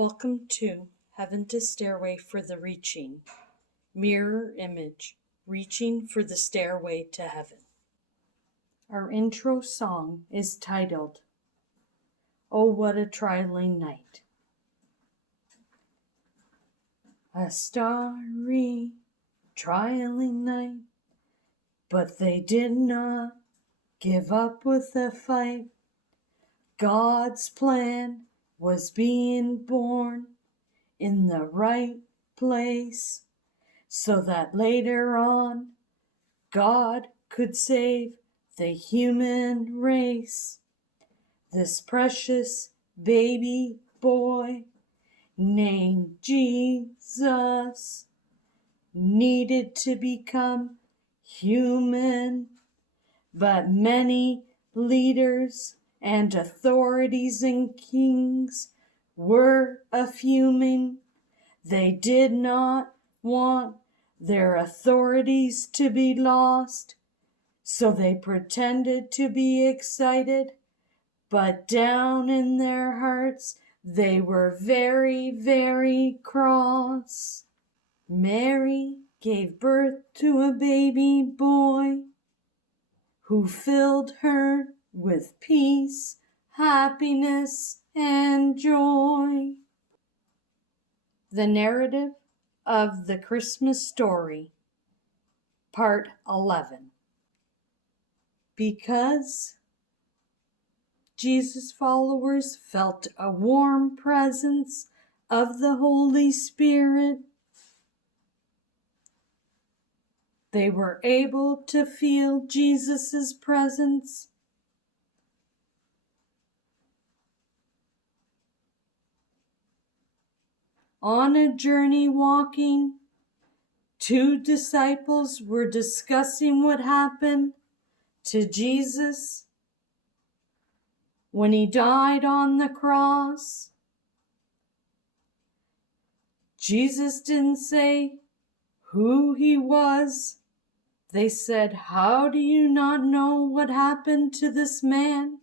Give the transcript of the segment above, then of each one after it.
Welcome to Heaven to Stairway for the Reaching. Mirror image, reaching for the stairway to heaven. Our intro song is titled, Oh What a Trialing Night. A starry, trialing night, but they did not give up with the fight. God's plan was being born in the right place, so that later on God could save the human race. This precious baby boy named Jesus needed to become human, but many leaders and authorities and kings were fuming. They did not want their authorities to be lost, so they pretended to be excited, but down in their hearts they were very, very cross. Mary gave birth to a baby boy who filled her with peace, happiness, and joy. The narrative of the Christmas story, part 11. Because Jesus' followers felt a warm presence of the Holy Spirit, they were able to feel Jesus' presence. On a journey walking, two disciples were discussing what happened to Jesus when he died on the cross. Jesus didn't say who he was. They said, "How do you not know what happened to this man?"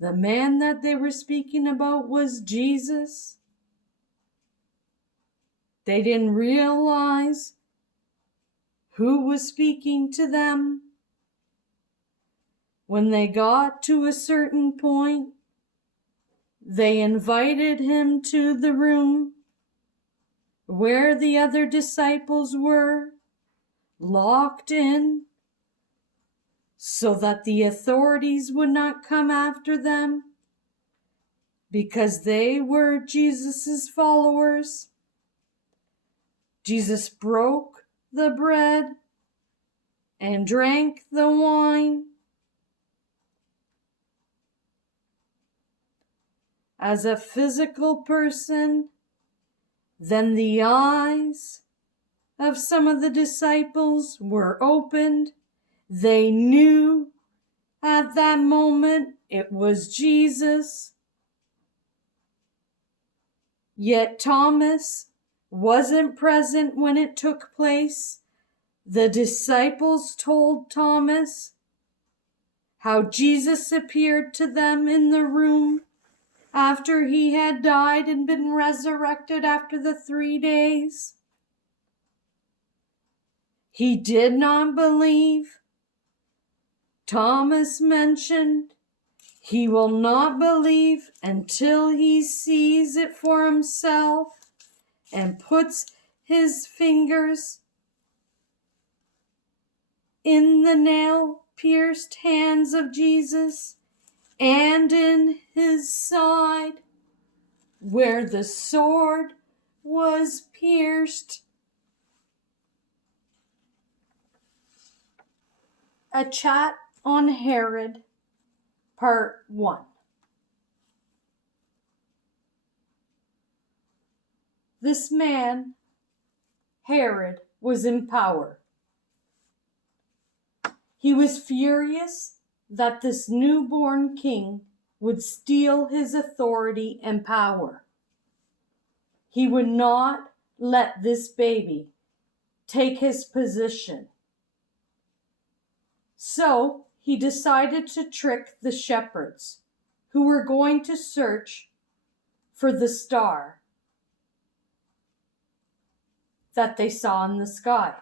The man that they were speaking about was Jesus. They didn't realize who was speaking to them. When they got to a certain point, they invited him to the room where the other disciples were, locked in, so that the authorities would not come after them, because they were Jesus' followers. Jesus broke the bread and drank the wine. As a physical person, then the eyes of some of the disciples were opened. They knew at that moment it was Jesus. Yet Thomas wasn't present when it took place. The disciples told Thomas how Jesus appeared to them in the room after he had died and been resurrected after the 3 days. He did not believe. Thomas mentioned he will not believe until he sees it for himself and puts his fingers in the nail-pierced hands of Jesus and in his side where the sword was pierced. A chat on Herod, part 1. This man, Herod, was in power. He was furious that this newborn king would steal his authority and power. He would not let this baby take his position. So he decided to trick the shepherds who were going to search for the star that they saw in the sky.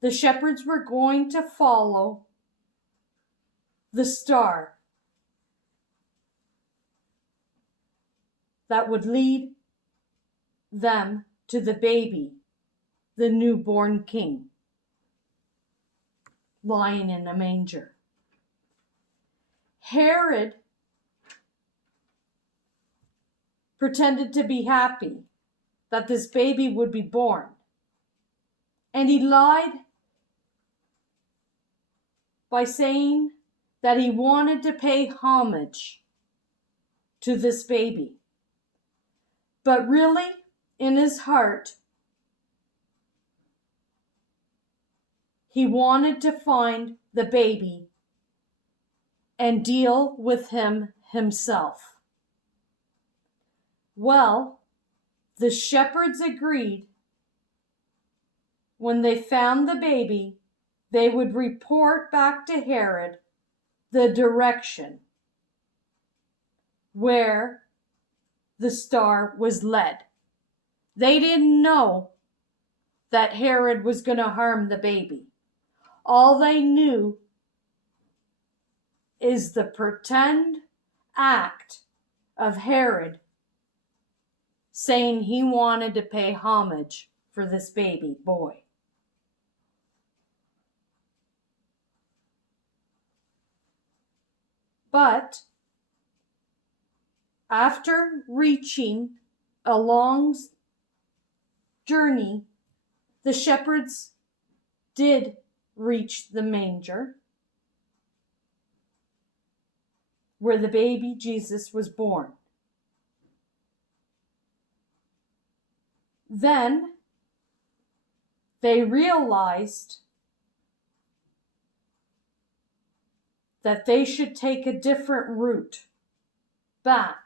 The shepherds were going to follow the star that would lead them to the baby, the newborn king, lying in a manger. Herod pretended to be happy that this baby would be born, and he lied by saying that he wanted to pay homage to this baby. But really, in his heart, he wanted to find the baby and deal with him himself. Well, the shepherds agreed when they found the baby, they would report back to Herod the direction where the star was led. They didn't know that Herod was going to harm the baby. All they knew is the pretend act of Herod saying he wanted to pay homage for this baby boy. But after reaching a long journey, the shepherds did reach the manger where the baby Jesus was born. Then they realized that they should take a different route back.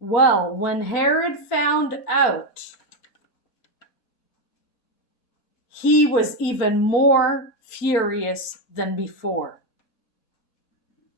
Well, when Herod found out, he was even more furious than before.